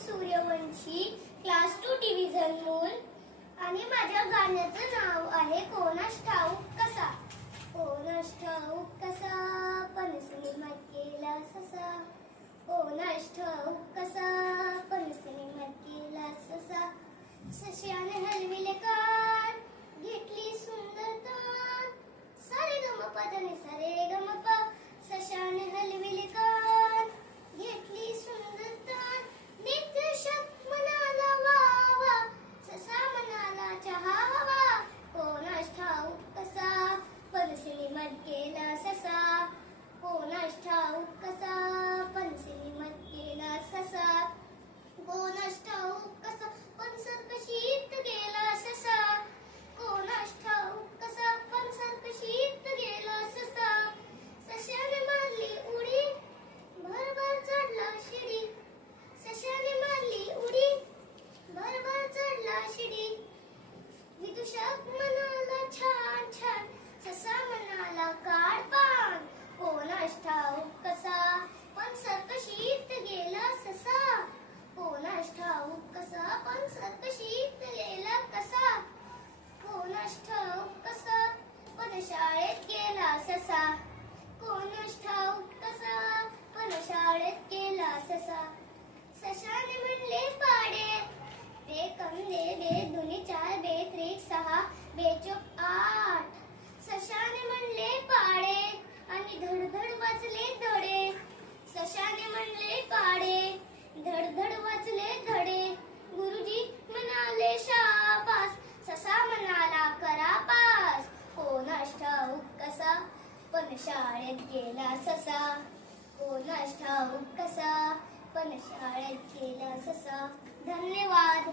Suryavanshi, class 2 division मूल आणि माझ्या गाण्याचं नाव आहे कोणास ठाऊक कसा. कोणास ठाऊक कसा पणसने मात केला ससा. कोणास ठाऊक कसा पणसने मात केला ससा. सश्याने हलविले कान घेतली सुंदर तान. सारे गम पदने सारे गम प. सश्याने हलविले कान घेतली सुंदर तान. नित्य शक म्हणाला वा वा. ससा म्हणाला चहा हवा. कोणास ठाऊक कसा पणसने मात केला ससा. कोणास ठाऊक कसा पणसने मात केला ससा. कोणास ठाऊक कसा पणसर कशीत गेला ससा. कोणास ठाऊक कसा पणसर कशीत गेला ससा. सश्याने मारली उडी भरभर चढला शिडी. सश्याने मारली उडी भरभर चढला शिडी. विदूषक म्हणाला छान छान. ससा म्हणाला काढ पान. कोणास ठाऊक कसा पणसर कशीत गेला ससा. कोणास ठाऊक कसा पणसर कशीत गेला कसा. कोणास ठाऊक कसा पण शाळेत गेला ससा. कोणास ठाऊक कसा पण शाळेत गेला ससा. सशाने म्हणले पाडे बे कम दे बे दुनी 4 बे त्रिक 6 बे चौक 8. सशाने म्हणले पाडे आणि धडधड वाचले धडे. सशाने म्हणले पाडे धडधड वाचले धडे. गुरुजी म्हणाले शाबास. ससा म्हणाला करा पास. कोणास ठाऊक कसा पण शाळेत गेला ससा. कोणास ठाऊक कसा पण शाळेत गेला ससा. धन्यवाद.